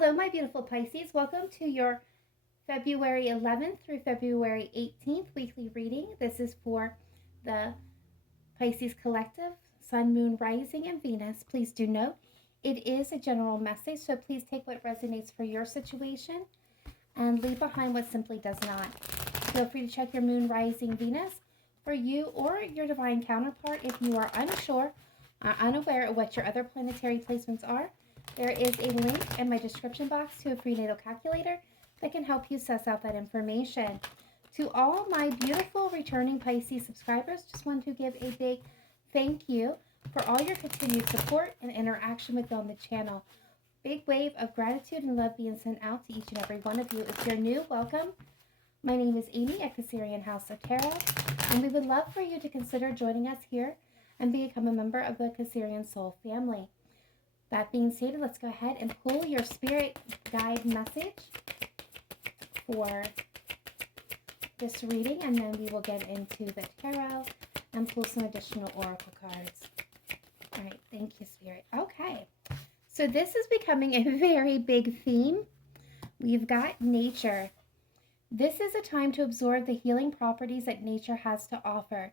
Hello, my beautiful Pisces. Welcome to your February 11th through February 18th weekly reading. This is for the Pisces Collective, Sun, Moon, Rising, and Venus. Please do note it is a general message, so please take what resonates for your situation and leave behind what simply does not. Feel free to check your Moon, Rising, Venus for you or your divine counterpart if you are unsure or unaware of what your other planetary placements are. There is a link in my description box to a free natal calculator that can help you suss out that information. To all my beautiful returning Pisces subscribers, just want to give a big thank you for all your continued support and interaction with on the channel. Big wave of gratitude and love being sent out to each and every one of you. If you're new, welcome. My name is Amy at Cancerianhouse of Tarot, and we would love for you to consider joining us here and become a member of the Cancerian Soul family. That being stated, let's go ahead and pull your spirit guide message for this reading, and then we will get into the tarot and pull some additional oracle cards. All right, thank you, Spirit. Okay, so this is becoming a very big theme. We've got nature. This is a time to absorb the healing properties that nature has to offer.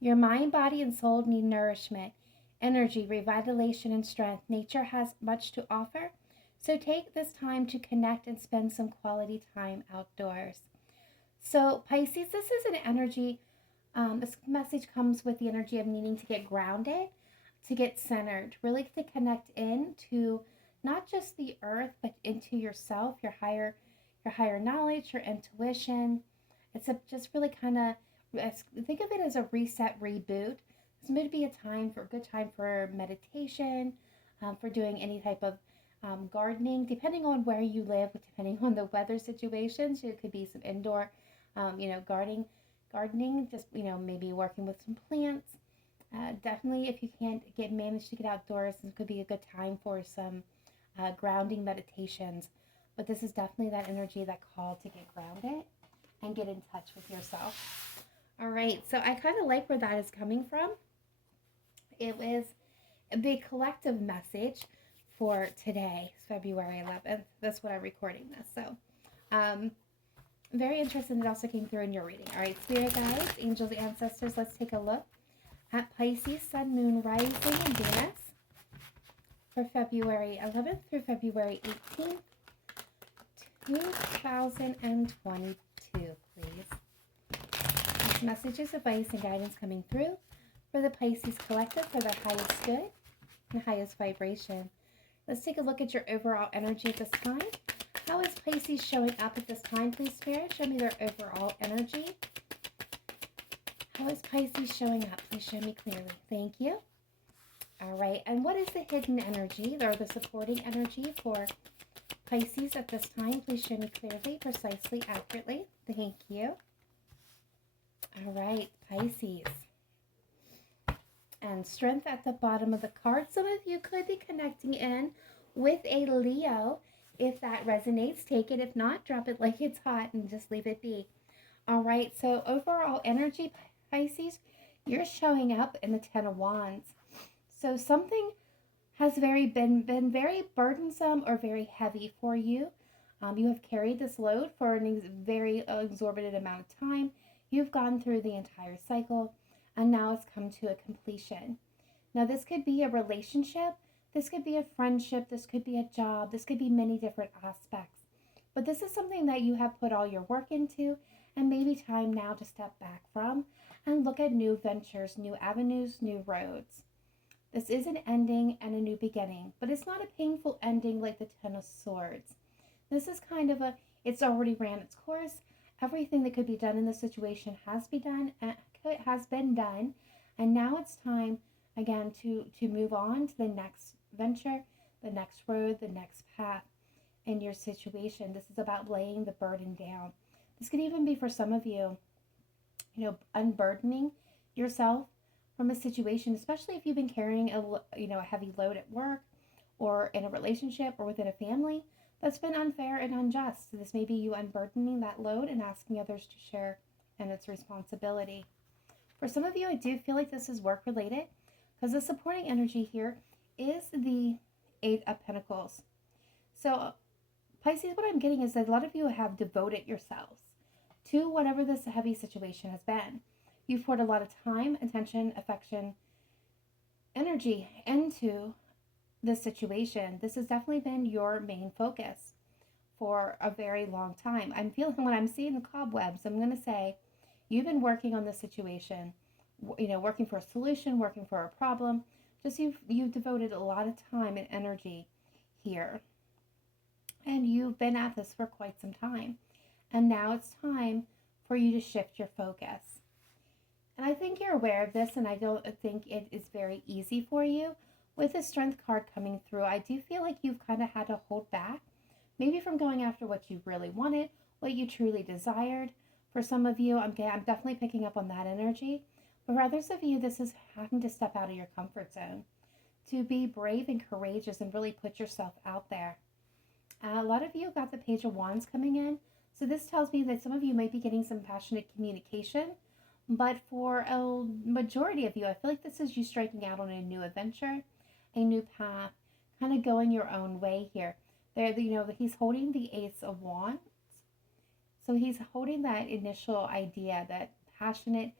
Your mind, body, and soul need nourishment, energy, revitalization, and strength. Nature has much to offer, so take this time to connect and spend some quality time outdoors. So Pisces, this is an energy, this message comes with the energy of needing to get grounded, to get centered, really to connect into not just the earth, but into yourself, your higher knowledge, your intuition. It's just really kind of, think of it as a reset, reboot. This may be a good time for meditation, for doing any type of gardening, depending on where you live, depending on the weather situations. It could be some indoor, gardening, just, maybe working with some plants. Definitely, if you can't manage to get outdoors, this could be a good time for some grounding meditations. But this is definitely that energy, that call to get grounded and get in touch with yourself. All right, so I kind of like where that is coming from. It was the collective message for today, February 11th. That's what I'm recording this. So, very interesting. It also came through in your reading. All right, Spirit guides, angels, ancestors, let's take a look at Pisces, Sun, Moon, Rising, and Venus for February 11th through February 18th, 2022, please. Messages, advice, and guidance coming through for the Pisces Collective for their highest good and highest vibration. Let's take a look at your overall energy at this time. How is Pisces showing up at this time, please, Spirit? Show me their overall energy. How is Pisces showing up? Please show me clearly. Thank you. All right, and what is the hidden energy or the supporting energy for Pisces at this time? Please show me clearly, precisely, accurately. Thank you. All right, Pisces. And strength at the bottom of the card. Some of you could be connecting in with a Leo. If that resonates, take it. If not, drop it like it's hot and just leave it be. All right, so overall energy, Pisces, you're showing up in the Ten of Wands. So something has been very burdensome or very heavy for you. You have carried this load for a very exorbitant amount of time. You've gone through the entire cycle, and now it's come to a completion. Now, this could be a relationship, this could be a friendship, this could be a job, this could be many different aspects. But this is something that you have put all your work into, and maybe time now to step back from and look at new ventures, new avenues, new roads. This is an ending and a new beginning, but it's not a painful ending like the Ten of Swords. This is kind of it's already ran its course. Everything that could be done in this situation has been done, and now it's time again to move on to the next venture, the next road, the next path in your situation. This is about laying the burden down. This could even be for some of you, unburdening yourself from a situation, especially if you've been carrying a heavy load at work or in a relationship or within a family that's been unfair and unjust. So this may be you unburdening that load and asking others to share in its responsibility. For some of you, I do feel like this is work related, because the supporting energy here is the Eight of Pentacles. So Pisces, what I'm getting is that a lot of you have devoted yourselves to whatever this heavy situation has been. You've poured a lot of time, attention, affection, energy into this situation. This has definitely been your main focus for a very long time. I'm feeling, when I'm seeing the cobwebs, I'm going to say you've been working on this situation, working for a solution, working for a problem. Just you've devoted a lot of time and energy here. And you've been at this for quite some time. And now it's time for you to shift your focus. And I think you're aware of this, and I don't think it is very easy for you. With the Strength card coming through, I do feel like you've kind of had to hold back, maybe from going after what you really wanted, what you truly desired. For some of you, I'm definitely picking up on that energy. But for others of you, this is having to step out of your comfort zone, to be brave and courageous and really put yourself out there. A lot of you got the Page of Wands coming in. So this tells me that some of you might be getting some passionate communication. But for a majority of you, I feel like this is you striking out on a new adventure, a new path, kind of going your own way here. There, he's holding the Ace of Wands. So he's holding that initial idea, that passionate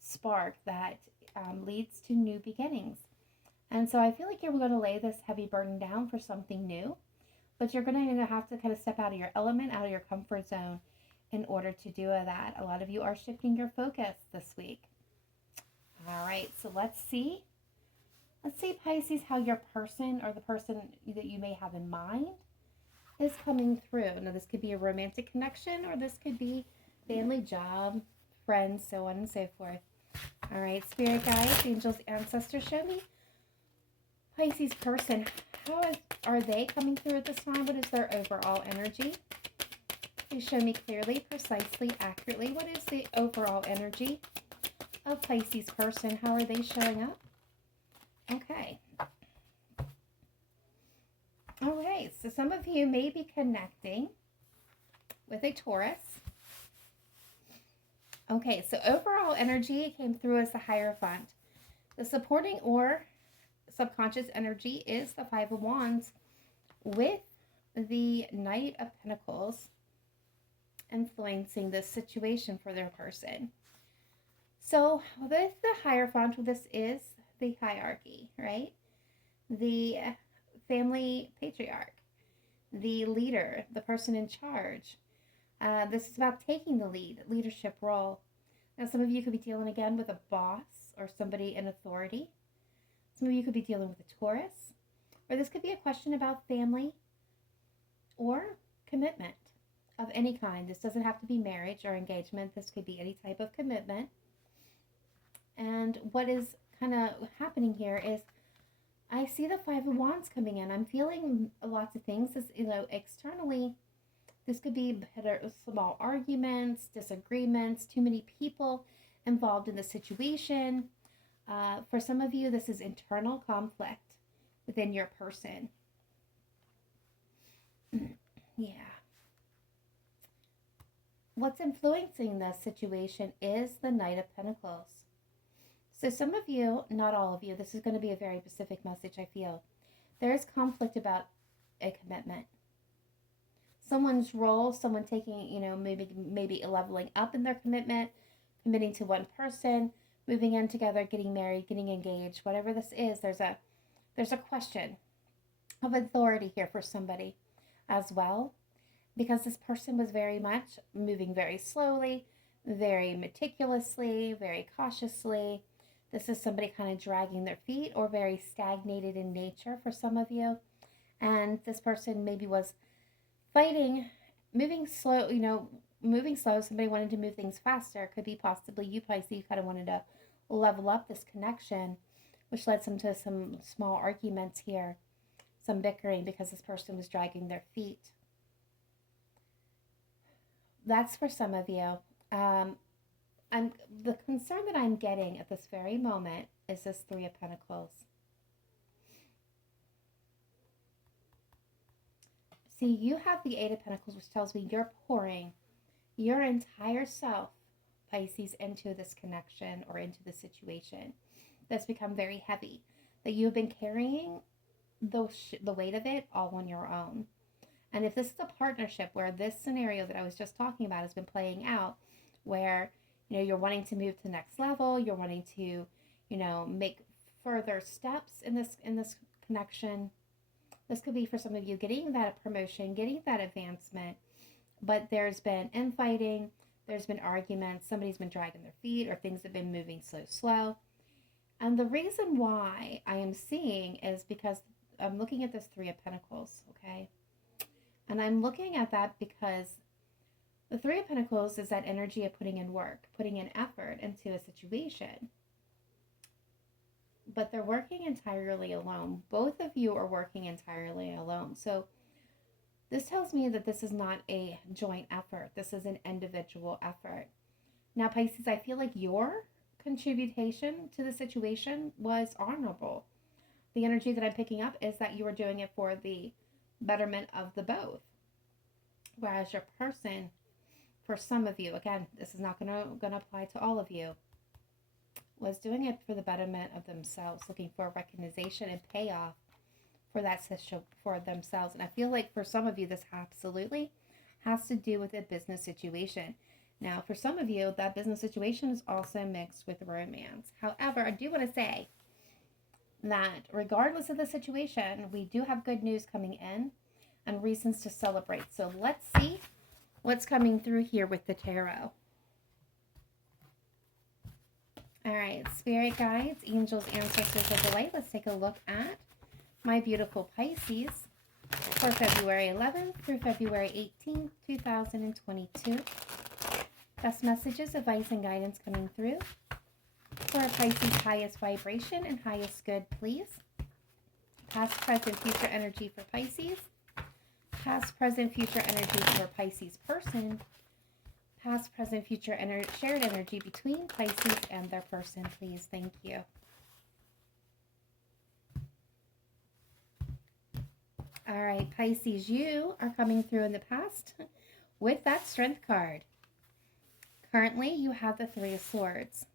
spark that leads to new beginnings. And so I feel like you're going to lay this heavy burden down for something new, but you're going to have to kind of step out of your element, out of your comfort zone in order to do that. A lot of you are shifting your focus this week. All right, so let's see. Let's see, Pisces, how your person or the person that you may have in mind is coming through. Now, this could be a romantic connection, or this could be family, job, friends, so on and so forth. All right, spirit guides, angels, ancestors, show me Pisces person. How are they coming through at this time? What is their overall energy? Please show me clearly, precisely, accurately. What is the overall energy of Pisces person? How are they showing up? Okay. All right. So some of you may be connecting with a Taurus. Okay. So overall energy came through as the Hierophant. The supporting or subconscious energy is the Five of Wands with the Knight of Pentacles influencing this situation for their person. So with the Hierophant, this is the hierarchy, right? The family patriarch, the leader, the person in charge. This is about taking the leadership role. Now, some of you could be dealing again with a boss or somebody in authority. Some of you could be dealing with a Taurus, or this could be a question about family or commitment of any kind. This doesn't have to be marriage or engagement. This could be any type of commitment. And what is kind of happening here is I see the Five of Wands coming in. I'm feeling lots of things. This, externally, this could be small arguments, disagreements, too many people involved in the situation. For some of you, this is internal conflict within your person. Yeah. What's influencing this situation is the Knight of Pentacles. So some of you, not all of you, this is going to be a very specific message, I feel. There is conflict about a commitment. Someone's role, someone taking, maybe leveling up in their commitment, committing to one person, moving in together, getting married, getting engaged, whatever this is, there's a question of authority here for somebody as well, because this person was very much moving very slowly, very meticulously, very cautiously. This is somebody kind of dragging their feet or very stagnated in nature for some of you. And this person maybe was fighting, moving slow, Somebody wanted to move things faster. It could be possibly you, Pisces, you kind of wanted to level up this connection, which led some to some small arguments here, some bickering because this person was dragging their feet. That's for some of you. The concern that I'm getting at this very moment is this Three of Pentacles. See, you have the Eight of Pentacles, which tells me you're pouring your entire self, Pisces, into this connection or into the situation that's become very heavy, that you've been carrying the weight of it all on your own. And if this is a partnership where this scenario that I was just talking about has been playing out, where you're wanting to move to the next level, you're wanting to, make further steps in this connection. This could be for some of you getting that promotion, getting that advancement, but there's been infighting, there's been arguments, somebody's been dragging their feet, or things have been moving so slow. And the reason why I am seeing is because I'm looking at this Three of Pentacles, okay? And I'm looking at that because the Three of Pentacles is that energy of putting in work, putting in effort into a situation. But they're working entirely alone. Both of you are working entirely alone. So this tells me that this is not a joint effort. This is an individual effort. Now, Pisces, I feel like your contribution to the situation was honorable. The energy that I'm picking up is that you were doing it for the betterment of the both. Whereas your person, for some of you, again, this is not going to apply to all of you, was doing it for the betterment of themselves, looking for recognition and payoff for that for themselves. And I feel like for some of you, this absolutely has to do with a business situation. Now, for some of you, that business situation is also mixed with romance. However, I do want to say that regardless of the situation, we do have good news coming in and reasons to celebrate. So let's see what's coming through here with the tarot. All right, spirit guides, angels, ancestors of the light. Let's take a look at my beautiful Pisces for February 11th through February 18th, 2022. Best messages, advice, and guidance coming through for a Pisces highest vibration and highest good, please. Past, present, future energy for Pisces. Past, present, future energy for Pisces person. Past, present, future shared energy between Pisces and their person, please. Thank you. All right, Pisces, you are coming through in the past with that Strength card. Currently, you have the Three of Swords.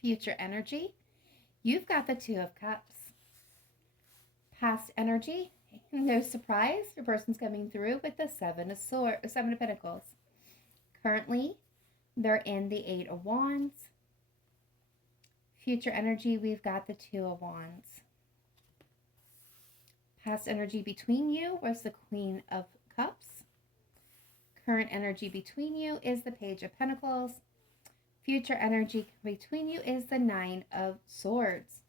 Future energy, you've got the Two of Cups. Past energy, no surprise, your person's coming through with the Seven of Pentacles. Currently, they're in the Eight of Wands. Future energy, we've got the Two of Wands. Past energy between you was the Queen of Cups. Current energy between you is the Page of Pentacles. Future energy between you is the Nine of Swords.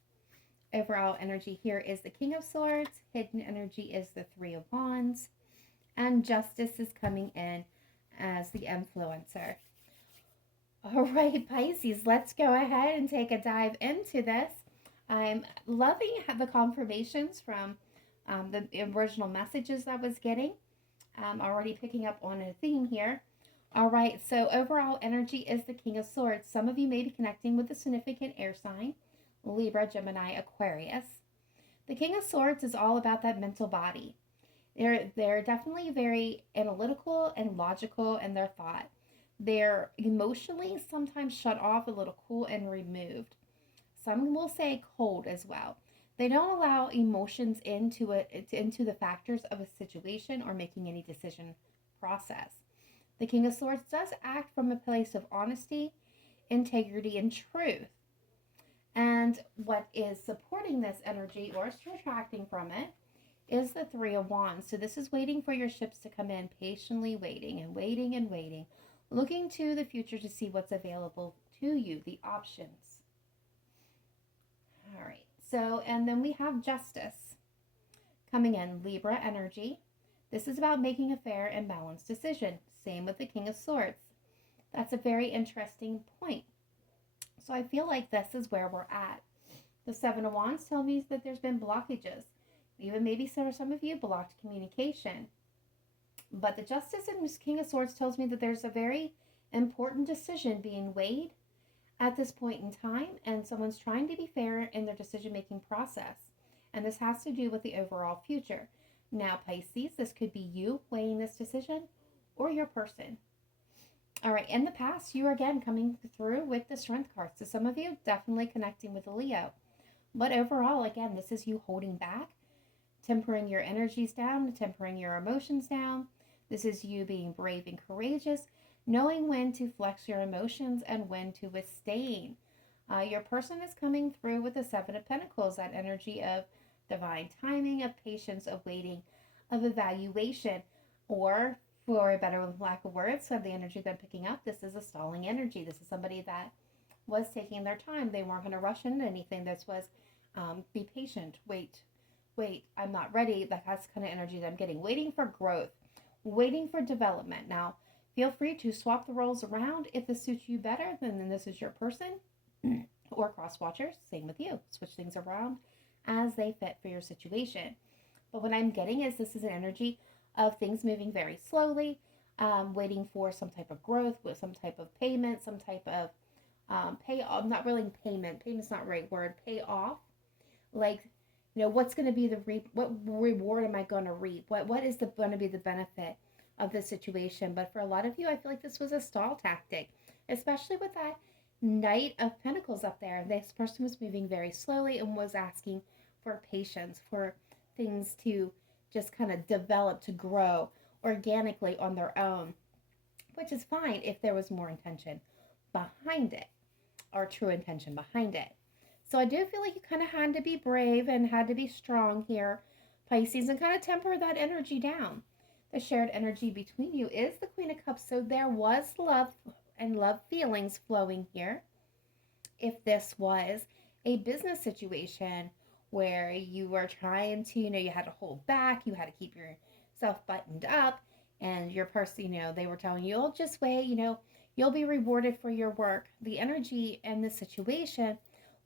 Overall energy here is the King of Swords. Hidden energy is the Three of Wands. And Justice is coming in as the Influencer. All right, Pisces, let's go ahead and take a dive into this. I'm loving the confirmations from the original messages I was getting. I'm already picking up on a theme here. All right, so overall energy is the King of Swords. Some of you may be connecting with a significant air sign, Libra, Gemini, Aquarius. The King of Swords is all about that mental body. They're definitely very analytical and logical in their thought. They're emotionally sometimes shut off, a little cool and removed. Some will say cold as well. They don't allow emotions into the factors of a situation or making any decision process. The King of Swords does act from a place of honesty, integrity, and truth. And what is supporting this energy or subtracting from it is the Three of Wands. So this is waiting for your ships to come in, patiently waiting and waiting and waiting, looking to the future to see what's available to you, the options. All right. So, and then we have Justice coming in, Libra energy. This is about making a fair and balanced decision. Same with the King of Swords. That's a very interesting point. So I feel like this is where we're at. The Seven of Wands tell me that there's been blockages. Even maybe some of you blocked communication. But the Justice and King of Swords tells me that there's a very important decision being weighed at this point in time, and someone's trying to be fair in their decision-making process. And this has to do with the overall future. Now, Pisces, this could be you weighing this decision or your person. All right, in the past, you are again coming through with the Strength card. So some of you definitely connecting with a Leo. But overall, again, this is you holding back tempering your energies down, tempering your emotions down. This is you being brave and courageous, knowing when to flex your emotions and when to withstand. Your person is coming through with the Seven of Pentacles, that energy of divine timing, of patience, of waiting, of evaluation, or for a better lack of words, so the energy that I'm picking up, this is a stalling energy. This is somebody that was taking their time. They weren't going to rush into anything. This was be patient, wait, I'm not ready. That's the kind of energy that I'm getting. Waiting for growth, waiting for development. Now, feel free to swap the roles around. If this suits you better, then this is your person. Or cross watchers, same with you. Switch things around as they fit for your situation. But what I'm getting is this is an energy of things moving very slowly, waiting for some type of growth, with some type of payment, some type of payoff. Not really payment. Payment's not the right word. Payoff. Like, what's going to be what reward am I going to reap? What is going to be the benefit of this situation? But for a lot of you, I feel like this was a stall tactic, especially with that Knight of Pentacles up there. This person was moving very slowly and was asking for patience, for things to just kind of develop, to grow organically on their own, which is fine if there was more intention behind it, or true intention behind it. So I do feel like you kind of had to be brave and had to be strong here, Pisces, and kind of temper that energy down. The shared energy between you is the Queen of Cups, so there was love and love feelings flowing here. If this was a business situation where you were trying to, you had to hold back, you had to keep yourself buttoned up, and your person, they were telling you, oh, just wait, you'll be rewarded for your work. The energy in this situation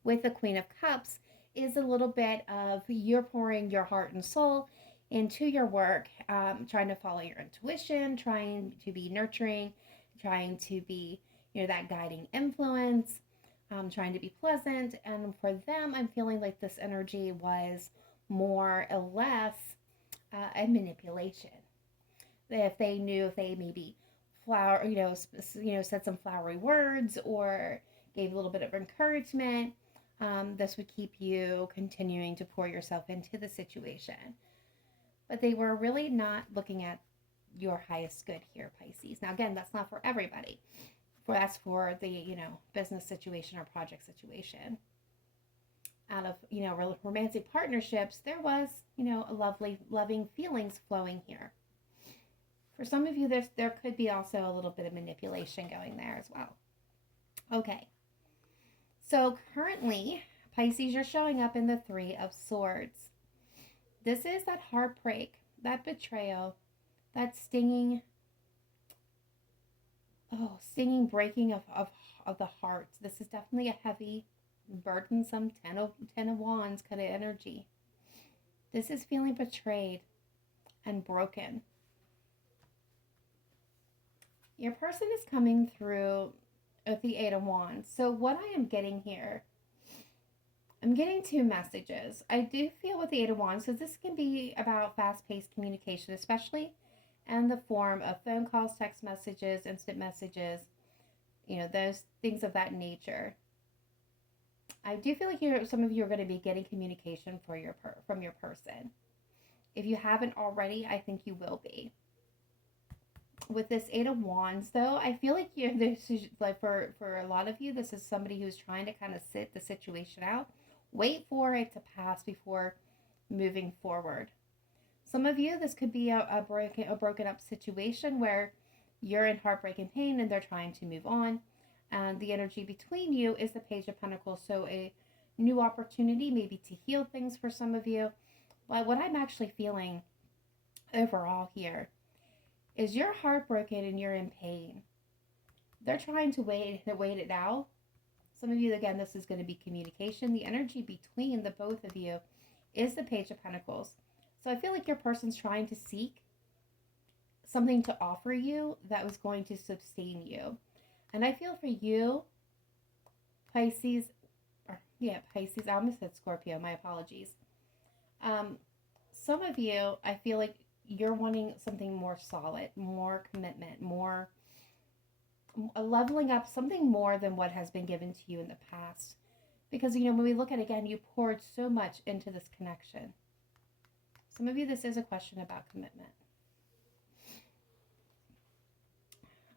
with the Queen of Cups is a little bit of you're pouring your heart and soul into your work, trying to follow your intuition, trying to be nurturing, trying to be, that guiding influence, trying to be pleasant. And for them, I'm feeling like this energy was more or less a manipulation. If they maybe said some flowery words or gave a little bit of encouragement, this would keep you continuing to pour yourself into the situation. But they were really not looking at your highest good here, Pisces. Now, again, that's not for everybody. That's for the, business situation or project situation. Out of, romantic partnerships, there was, a loving feelings flowing here. For some of you, there could be also a little bit of manipulation going there as well. Okay. So currently, Pisces, you're showing up in the Three of Swords. This is that heartbreak, that betrayal, that stinging breaking of the heart. This is definitely a heavy, burdensome Ten of Wands kind of energy. This is feeling betrayed and broken. Your person is coming through with the Eight of Wands. So what I am getting here, I'm getting two messages. I do feel with the Eight of Wands, so this can be about fast-paced communication, especially in the form of phone calls, text messages, instant messages, those things of that nature. I do feel like some of you are going to be getting communication from your person. If you haven't already, I think you will be. With this Eight of Wands, though, I feel like this is like for a lot of you, this is somebody who's trying to kind of sit the situation out, wait for it to pass before moving forward. Some of you, this could be a broken up situation where you're in heartbreak and pain and they're trying to move on. And the energy between you is the Page of Pentacles. So a new opportunity maybe to heal things for some of you. But what I'm actually feeling overall here is you're heartbroken and you're in pain. They're trying to wait it out. Some of you, again, this is going to be communication. The energy between the both of you is the Page of Pentacles. So I feel like your person's trying to seek something to offer you that was going to sustain you. And I feel for you, Pisces, Pisces, I almost said Scorpio, my apologies. Some of you, I feel like you're wanting something more solid, more commitment, more leveling up, something more than what has been given to you in the past. Because, when we look at it again, you poured so much into this connection. Some of you, this is a question about commitment.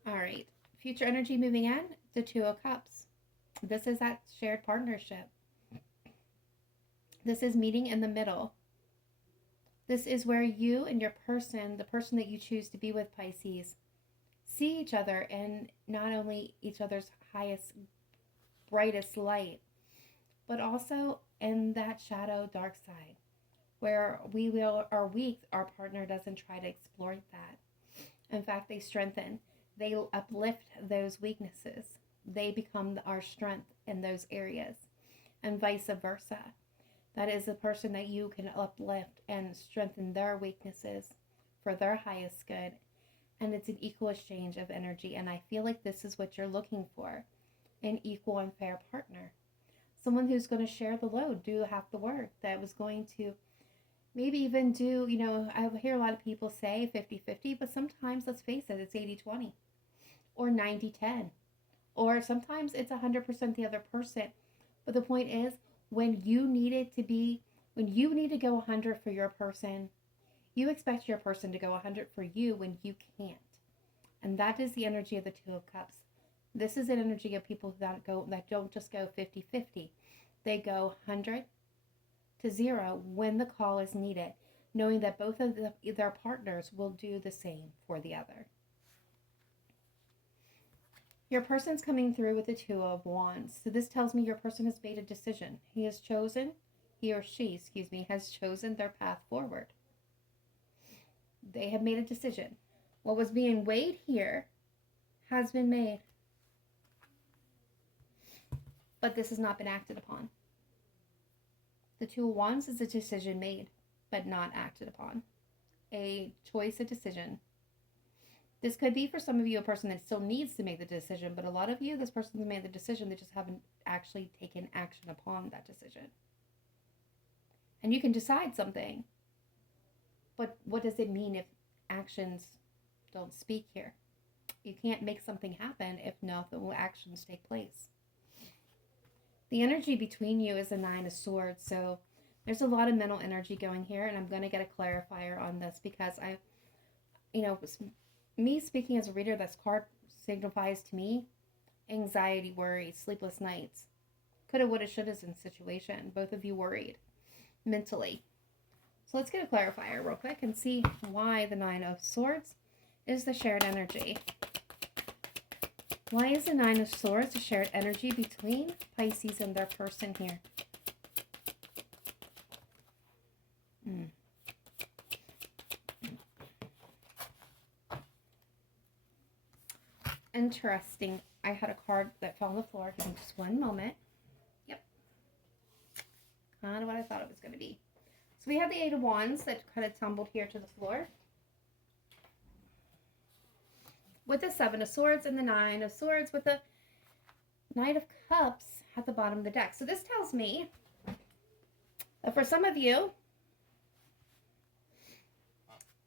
All right. Future energy moving in, the Two of Cups. This is that shared partnership. This is meeting in the middle. This is where you and your person, the person that you choose to be with, Pisces, see each other in not only each other's highest, brightest light, but also in that shadow dark side where we are weak, our partner doesn't try to exploit that. In fact, they strengthen. They uplift those weaknesses. They become our strength in those areas, and vice versa. That is the person that you can uplift and strengthen their weaknesses for their highest good. And it's an equal exchange of energy. And I feel like this is what you're looking for, an equal and fair partner. Someone who's going to share the load, do half the work, that was going to maybe even do, I hear a lot of people say 50-50, but sometimes, let's face it, it's 80-20 or 90-10. Or sometimes it's 100% the other person. But the point is, when you need to go 100 for your person, you expect your person to go 100 for you when you can't. And that is the energy of the Two of Cups. This is an energy of people that don't just go 50-50. They go 100 to 0 when the call is needed, knowing that both of their partners will do the same for the other. Your person's coming through with the Two of Wands. So this tells me your person has made a decision. He or she has chosen their path forward. They have made a decision. What was being weighed here has been made. But this has not been acted upon. The Two of Wands is a decision made, but not acted upon. A choice, a decision. This could be for some of you a person that still needs to make the decision, but a lot of you, this person's made the decision, they just haven't actually taken action upon that decision. And you can decide something, but what does it mean if actions don't speak here? You can't make something happen if no actions take place. The energy between you is a Nine of Swords, so there's a lot of mental energy going here, and I'm going to get a clarifier on this because me speaking as a reader, this card signifies to me anxiety, worry, sleepless nights. Coulda, woulda, shouldas in situation. Both of you worried mentally. So let's get a clarifier real quick and see why the Nine of Swords is the shared energy. Why is the Nine of Swords a shared energy between Pisces and their person here? Interesting. I had a card that fell on the floor. Give me just one moment. Yep. Kind of what I thought it was going to be. So we have the Eight of Wands that kind of tumbled here to the floor, with the Seven of Swords and the Nine of Swords with the Knight of Cups at the bottom of the deck. So this tells me that for some of you,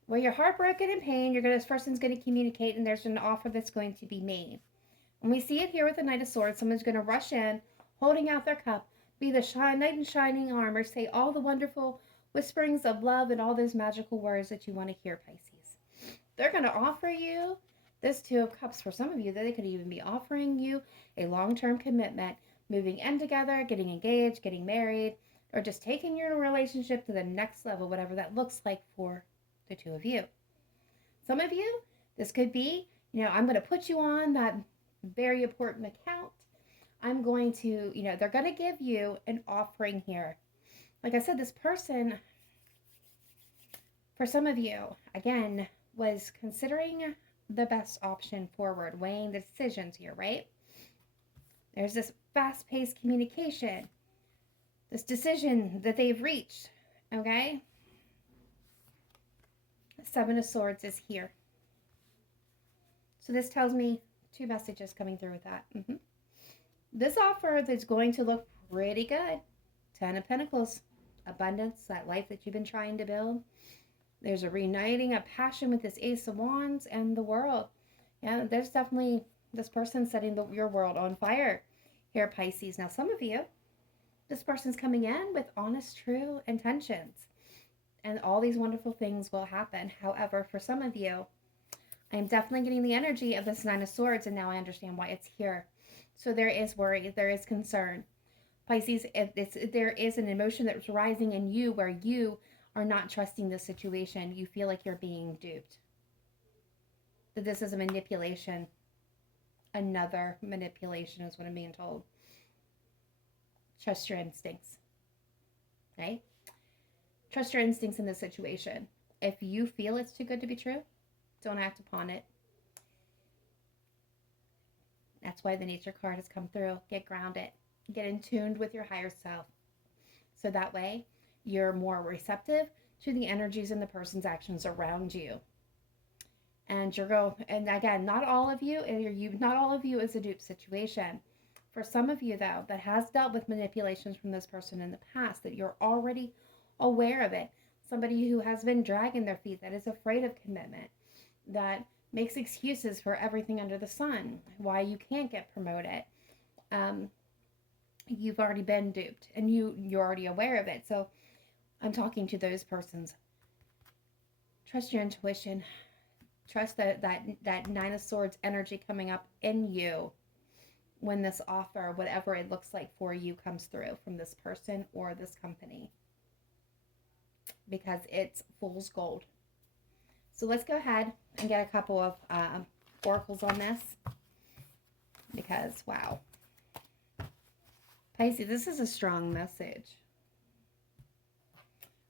where you're heartbroken and pain, this person's going to communicate, and there's an offer that's going to be made. And we see it here with the Knight of Swords. Someone's going to rush in, holding out their cup, be the knight in shining armor, say all the wonderful whisperings of love and all those magical words that you want to hear, Pisces. They're going to offer you this Two of Cups. For some of you, they could even be offering you a long-term commitment, moving in together, getting engaged, getting married, or just taking your relationship to the next level, whatever that looks like for the two of you. Some of you, this could be, I'm going to put you on that very important account. I'm going to, they're going to give you an offering here. Like I said, this person, for some of you, again, was considering the best option forward, weighing the decisions here, right? There's this fast-paced communication, this decision that they've reached, okay? Seven of Swords is here. So this tells me two messages coming through with that. This offer is going to look pretty good. Ten of Pentacles, abundance, that life that you've been trying to build. There's a reuniting of passion with this Ace of Wands and the world. Yeah, there's definitely this person setting your world on fire here, Pisces. Now, some of you, this person's coming in with honest, true intentions. And all these wonderful things will happen. However, for some of you, I'm definitely getting the energy of this Nine of Swords, and now I understand why it's here. So there is worry, there is concern. Pisces, if there is an emotion that's rising in you where you are not trusting the situation. You feel like you're being duped. That this is a manipulation. Another manipulation is what I'm being told. Trust your instincts. Right? Trust your instincts in this situation. If you feel it's too good to be true, don't act upon it. That's why the nature card has come through. Get grounded. Get in tune with your higher self. So that way you're more receptive to the energies and the person's actions around you. And and again, not all of you is a dupe situation. For some of you though, that has dealt with manipulations from this person in the past, that you're already aware of it. Somebody who has been dragging their feet, that is afraid of commitment, that makes excuses for everything under the sun, why you can't get promoted. You've already been duped and you're already aware of it. So I'm talking to those persons. Trust your intuition. Trust that Nine of Swords energy coming up in you when this offer, whatever it looks like for you, comes through from this person or this company. Because it's fool's gold. So let's go ahead and get a couple of oracles on this. Because, wow. Pisces, this is a strong message.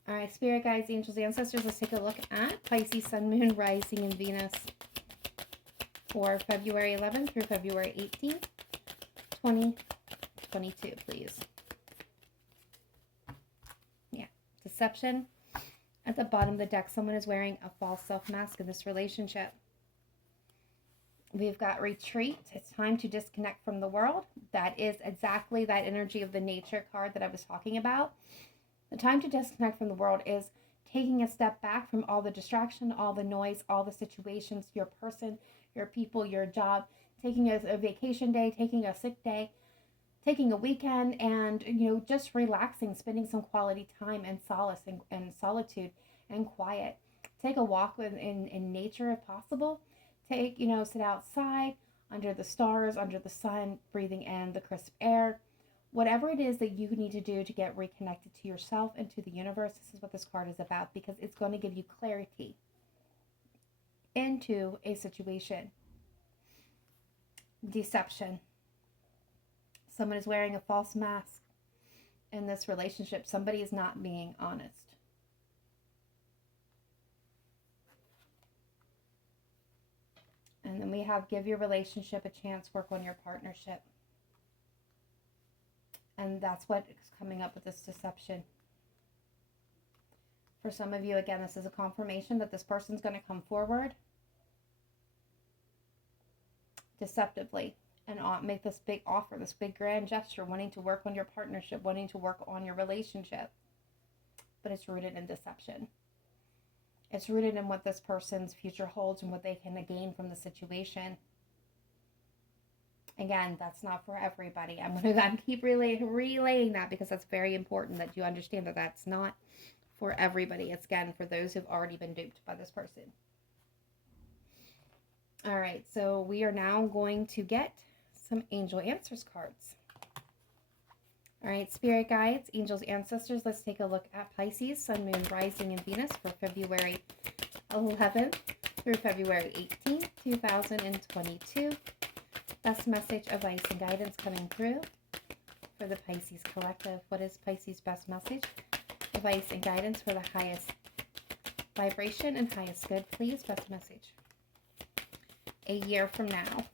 All right, Spirit Guides, Angels, Ancestors, let's take a look at Pisces, Sun, Moon, Rising, and Venus for February 11th through February 18th, 2022, please. Yeah, deception. At the bottom of the deck, someone is wearing a false self-mask in this relationship. We've got retreat. It's time to disconnect from the world. That is exactly that energy of the nature card that I was talking about. The time to disconnect from the world is taking a step back from all the distraction, all the noise, all the situations, your person, your people, your job, taking a vacation day, taking a sick day, taking a weekend, and just relaxing, spending some quality time and solace and solitude and quiet. Take a walk in nature if possible. Sit outside under the stars, under the sun, breathing in the crisp air. Whatever it is that you need to do to get reconnected to yourself and to the universe, this is what this card is about, because it's going to give you clarity into a situation. Deception. Someone is wearing a false mask in this relationship. Somebody is not being honest. And then we have give your relationship a chance, work on your partnership. And that's what is coming up with this deception. For some of you, again, this is a confirmation that this person's going to come forward deceptively and make this big offer, this big grand gesture, wanting to work on your partnership, wanting to work on your relationship. But it's rooted in deception. It's rooted in what this person's future holds and what they can gain from the situation. Again, that's not for everybody. I'm going to keep relaying that because that's very important that you understand that that's not for everybody. It's, again, for those who've already been duped by this person. All right, so we are now going to get some Angel Answers cards. All right, Spirit Guides, Angels, Ancestors, let's take a look at Pisces, Sun, Moon, Rising, and Venus for February 11th through February 18th, 2022. Best message, advice, and guidance coming through for the Pisces collective. What is Pisces' best message, advice, and guidance for the highest vibration and highest good, please? Best message. A year from now.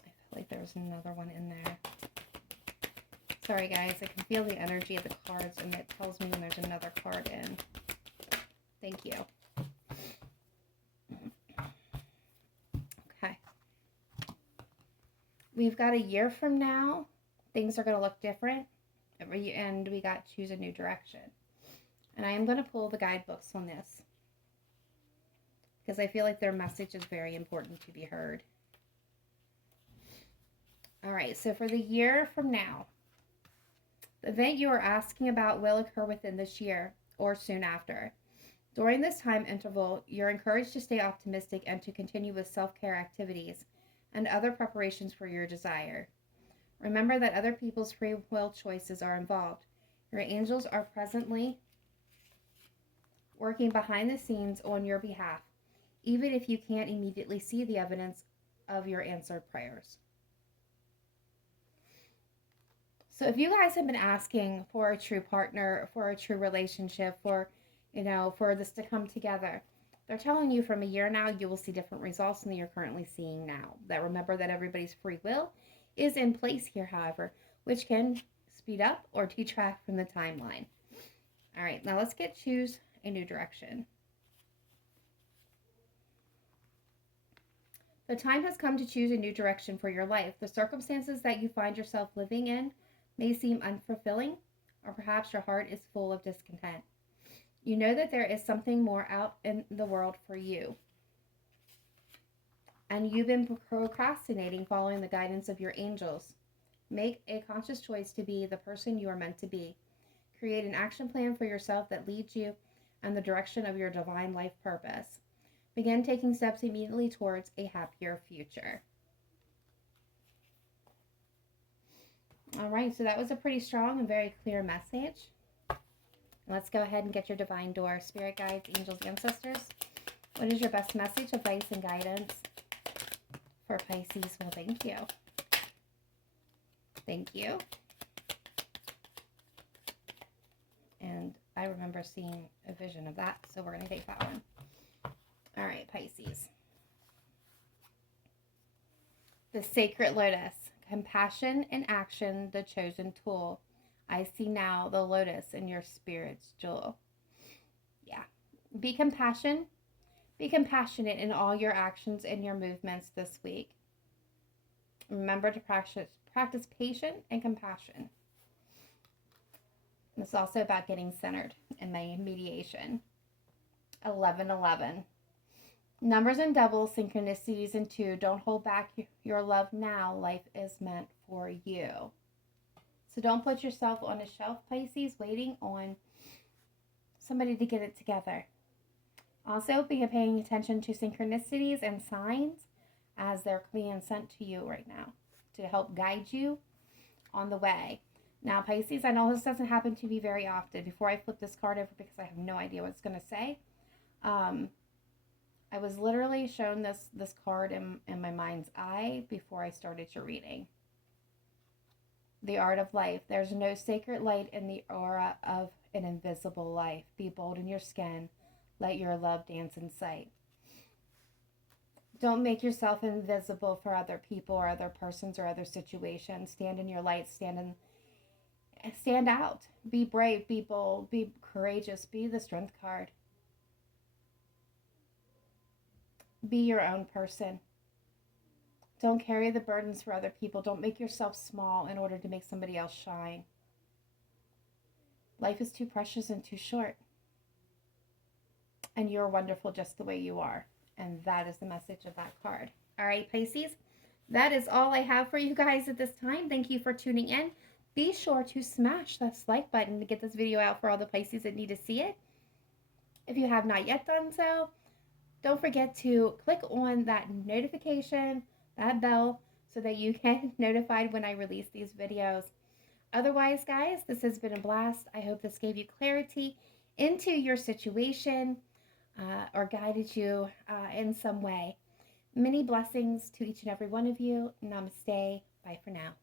I feel like there's another one in there. Sorry guys, I can feel the energy of the cards and it tells me when there's another card in. Thank you. Okay. We've got a year from now. Things are going to look different. And we got choose a new direction. And I am going to pull the guidebooks on this because I feel like their message is very important to be heard. All right, so for the year from now, The event you are asking about will occur within this year or soon after. During this time interval, you're encouraged to stay optimistic and to continue with self-care activities and other preparations for your desire. Remember that other people's free will choices are involved. Your angels are presently working behind the scenes on your behalf, even if you can't immediately see the evidence of your answered prayers. So if you guys have been asking for a true partner, for a true relationship, for this to come together, they're telling you from a year now you will see different results than you're currently seeing now. That remember that everybody's free will is in place here, however, which can speed up or detract from the timeline. All right, now let's choose a new direction. The time has come to choose a new direction for your life. The circumstances that you find yourself living in may seem unfulfilling, or perhaps your heart is full of discontent. You know that there is something more out in the world for you, and you've been procrastinating following the guidance of your angels. Make a conscious choice to be the person you are meant to be. Create an action plan for yourself that leads you in the direction of your divine life purpose. Begin taking steps immediately towards a happier future. All right, so that was a pretty strong and very clear message. Let's go ahead and get your divine door. Spirit guides, angels, ancestors. What is your best message, advice, and guidance for Pisces? Well, thank you. Thank you. And I remember seeing a vision of that, so we're going to take that one. All right, Pisces. The Sacred Lotus. Compassion in action, the chosen tool. I see now the lotus in your spirit's jewel. Yeah. Be compassionate in all your actions and your movements this week. Remember to practice patience and compassion. It's also about getting centered in my mediation. 11:11. Numbers and doubles, synchronicities and 2. Don't hold back your love now. Life is meant for you. So don't put yourself on a shelf, Pisces, waiting on somebody to get it together. Also, be paying attention to synchronicities and signs as they're being sent to you right now to help guide you on the way. Now, Pisces, I know this doesn't happen to me very often. Before I flip this card over, because I have no idea what it's going to say, I was literally shown this card in my mind's eye before I started your reading. The art of life. There's no sacred light in the aura of an invisible life. Be bold in your skin. Let your love dance in sight. Don't make yourself invisible for other people or other persons or other situations. Stand in your light. Stand out. Be brave. Be bold. Be courageous. Be the strength card. Be your own person. Don't carry the burdens for other people. Don't make yourself small in order to make somebody else shine. Life is too precious and too short. And you're wonderful just the way you are. And that is the message of that card. All right, Pisces, that is all I have for you guys at this time. Thank you for tuning in. Be sure to smash that like button to get this video out for all the Pisces that need to see it. If you have not yet done so, don't forget to click on that notification, that bell, so that you get notified when I release these videos. Otherwise, guys, this has been a blast. I hope this gave you clarity into your situation or guided you in some way. Many blessings to each and every one of you. Namaste. Bye for now.